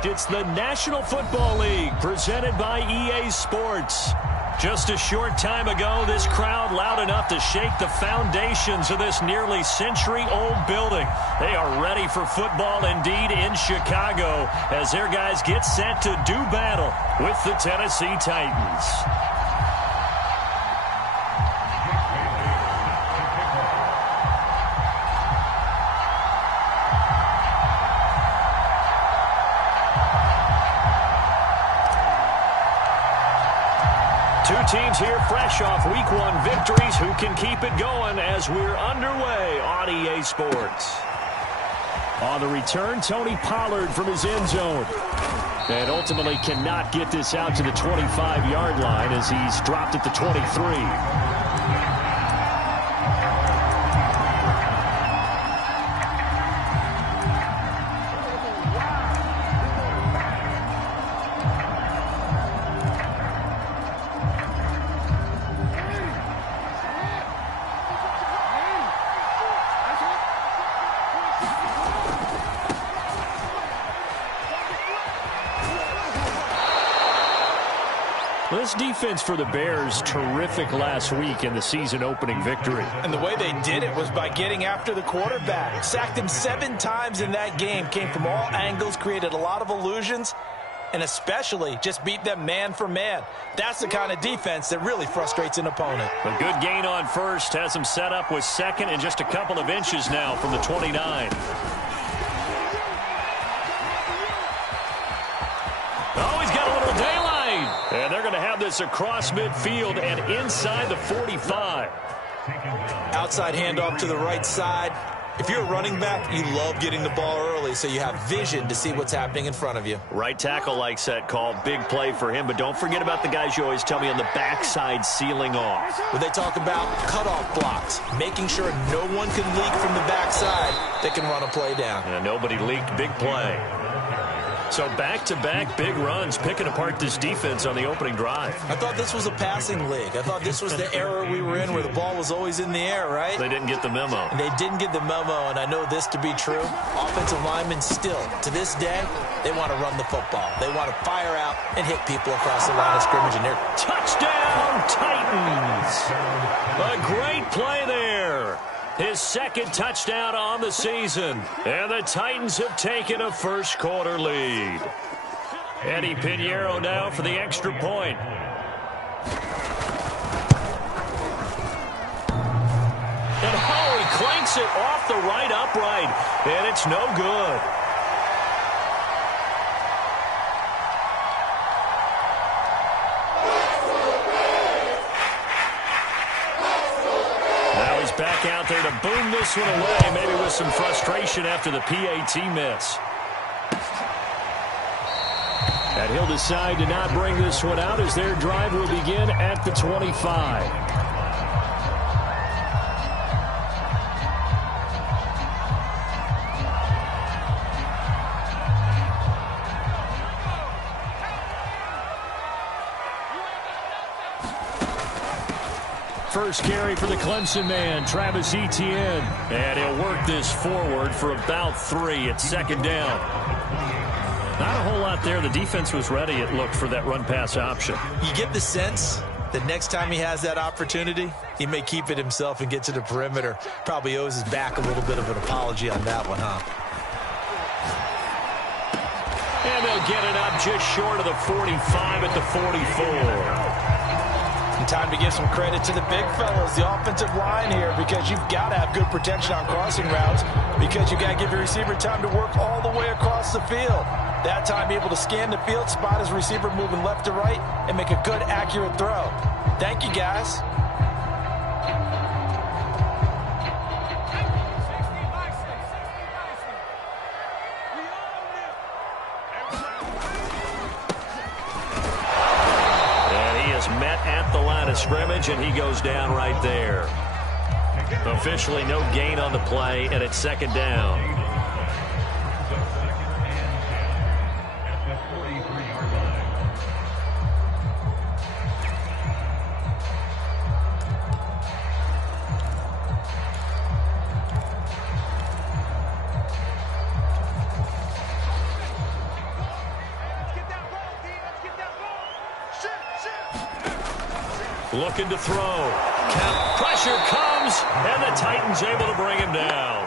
fact, it's the National Football League presented by EA Sports. Just a short time ago, this crowd loud enough to shake the foundations of this nearly century-old building. They are ready for football indeed in Chicago as their guys get set to do battle with the Tennessee Titans. Two teams here fresh off Week 1 victories who can keep it going as we're underway on EA Sports. On the return, Tony Pollard from his end zone. And ultimately cannot get this out to the 25-yard line as he's dropped at the 23. This defense for the Bears, terrific last week in the season-opening victory. And the way they did it was by getting after the quarterback. Sacked him 7 times in that game. Came from all angles, created a lot of illusions, and especially just beat them man for man. That's the kind of defense that really frustrates an opponent. A good gain on first has him set up with second and just a couple of inches now from the 29. And they're going to have this across midfield and inside the 45. Outside handoff to the right side. If you're a running back, you love getting the ball early so you have vision to see what's happening in front of you. Right tackle likes that call. Big play for him. But don't forget about the guys you always tell me on the backside sealing off. When they talk about cutoff blocks, making sure no one can leak from the backside, they can run a play down. And nobody leaked. Big play. So back-to-back big runs, picking apart this defense on the opening drive. I thought this was a passing league. I thought this was the era we were in where the ball was always in the air, right? They didn't get the memo. And they didn't get the memo, and I know this to be true. Offensive linemen still, to this day, they want to run the football. They want to fire out and hit people across the line of scrimmage. And they're touchdown, Titans! A great play there. His second touchdown on the season. And the Titans have taken a first-quarter lead. Eddie Pinheiro now for the extra point. And he clanks it off the right upright. And it's no good. Back out there to boom this one away, maybe with some frustration after the PAT miss. And he'll decide to not bring this one out as their drive will begin at the 25. First carry for the Clemson man, Travis Etienne. And he'll work this forward for about 3 at second down. Not a whole lot there. The defense was ready, it looked, for that run-pass option. You get the sense that next time he has that opportunity, he may keep it himself and get to the perimeter. Probably owes his back a little bit of an apology on that one, huh? And they'll get it up just short of the 45 at the 44. And time to give some credit to the big fellas, the offensive line here, because you've got to have good protection on crossing routes, because you've got to give your receiver time to work all the way across the field. That time able to scan the field, spot his receiver moving left to right, and make a good, accurate throw. Thank you, guys. Scrimmage, and he goes down right there. Officially no gain on the play, and it's second down. Looking to throw. Pressure comes, and the Titans able to bring him down.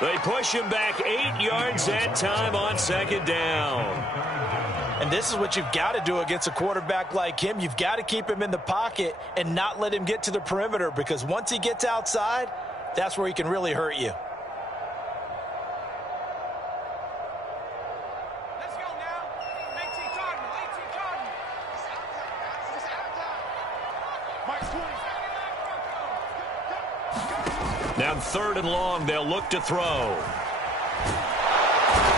They push him back 8 yards that time on second down. And this is what you've got to do against a quarterback like him. You've got to keep him in the pocket and not let him get to the perimeter, because once he gets outside, that's where he can really hurt you. Let's go now. 18 Cardinal, 18 Cardinal. Mike 20. Now 3rd and long, they'll look to throw.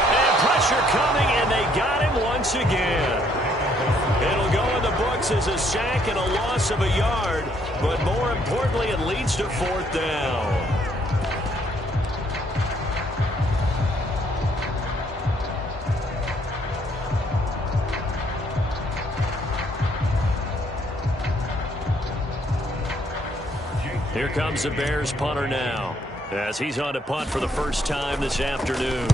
And pressure coming, and they got him once again. It'll go in the books as a sack and a loss of a yard, but more importantly, it leads to 4th down. Here comes the Bears punter now, as he's on to punt for the first time this afternoon.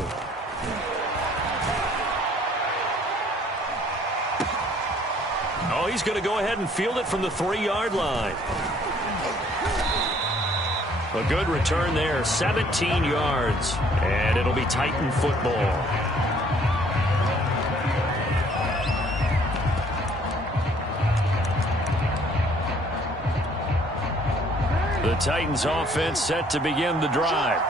Oh, he's going to go ahead and field it from the 3-yard line. A good return there, 17 yards, and it'll be Titan football. The Titans offense set to begin the drive.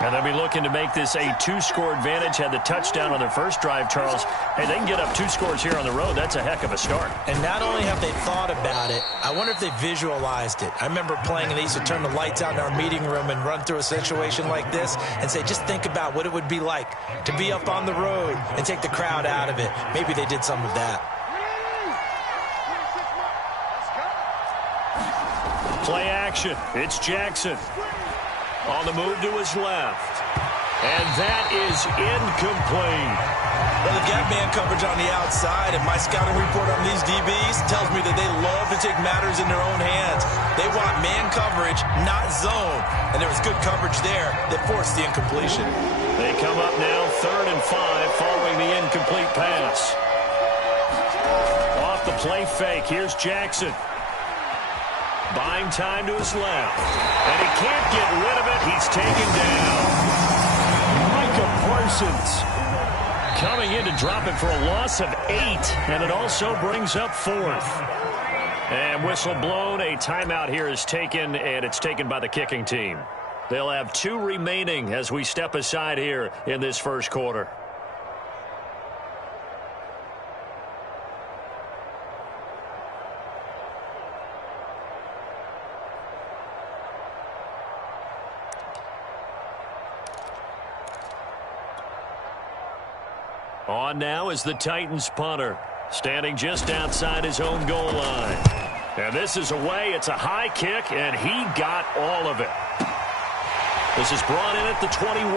And they'll be looking to make this a 2-score advantage. Had the touchdown on their first drive, Charles. Hey, they can get up 2 scores here on the road. That's a heck of a start. And not only have they thought about it, I wonder if they visualized it. I remember playing, and they used to turn the lights out in our meeting room and run through a situation like this and say, just think about what it would be like to be up on the road and take the crowd out of it. Maybe they did some of that. Play action. It's Jackson. On the move to his left. And that is incomplete. Well, they've got man coverage on the outside, and my scouting report on these DBs tells me that they love to take matters in their own hands. They want man coverage, not zone. And there was good coverage there that forced the incompletion. They come up now 3rd and 5 following the incomplete pass. Off the play fake. Here's Jackson. Buying time to his left. And he can't get rid of it. He's taken down. Micah Parsons coming in to drop it for a loss of 8. And it also brings up 4th. And whistle blown. A timeout here is taken, and it's taken by the kicking team. They'll have 2 remaining as we step aside here in this first quarter. On now is the Titans punter, standing just outside his own goal line. And this is away. It's a high kick, and he got all of it. This is brought in at the 21.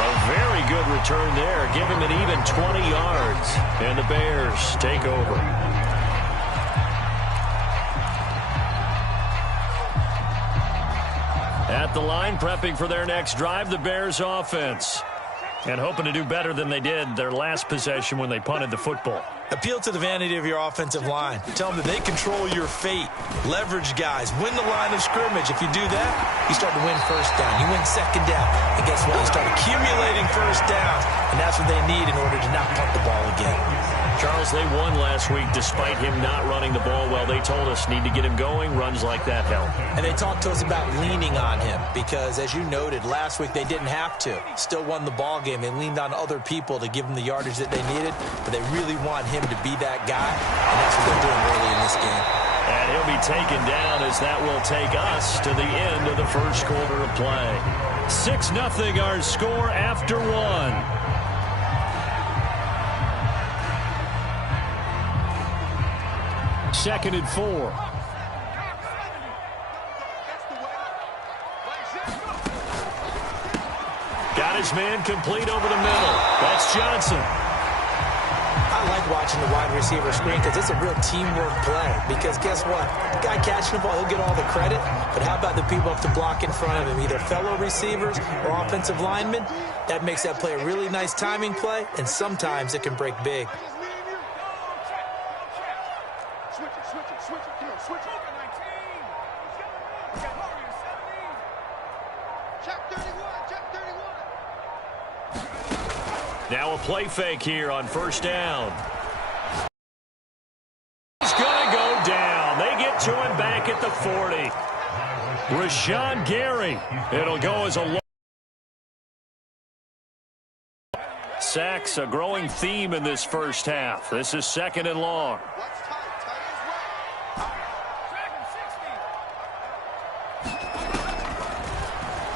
A very good return there. Give him an even 20 yards. And the Bears take over. At the line, prepping for their next drive, the Bears offense. And hoping to do better than they did their last possession when they punted the football. Appeal to the vanity of your offensive line. Tell them that they control your fate. Leverage guys. Win the line of scrimmage. If you do that, you start to win first down. You win second down. And guess what? You start accumulating first downs. And that's what they need in order to not punt the ball again. Charles, they won last week despite him not running the ball well. They told us need to get him going. Runs like that help. And they talked to us about leaning on him because, as you noted, last week they didn't have to. Still won the ball game. They leaned on other people to give them the yardage that they needed, but they really want him to be that guy, and that's what they're doing early in this game. And he'll be taken down as that will take us to the end of the first quarter of play. 6-0 our score after 1. Second and 4. Got his man complete over the middle. That's Johnson. I like watching the wide receiver screen because it's a real teamwork play. Because guess what? The guy catching the ball, he'll get all the credit. But how about the people up to block in front of him? Either fellow receivers or offensive linemen. That makes that play a really nice timing play, and sometimes it can break big. Switch it. Come on, switch it. 19. Warriors 17. Check 31. Now a play fake here on first down. He's going to go down. They get to him back at the 40. Rashawn Gary. It'll go as a long. Sacks, a growing theme in this first half. This is second and long.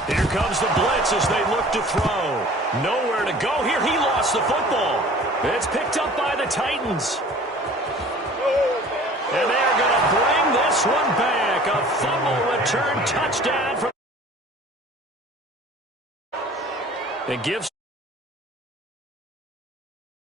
Here comes the blitz as they look to throw. Nowhere to go here. He lost the football. It's picked up by the Titans. And they're going to bring this one back. A fumble return touchdown from. It gives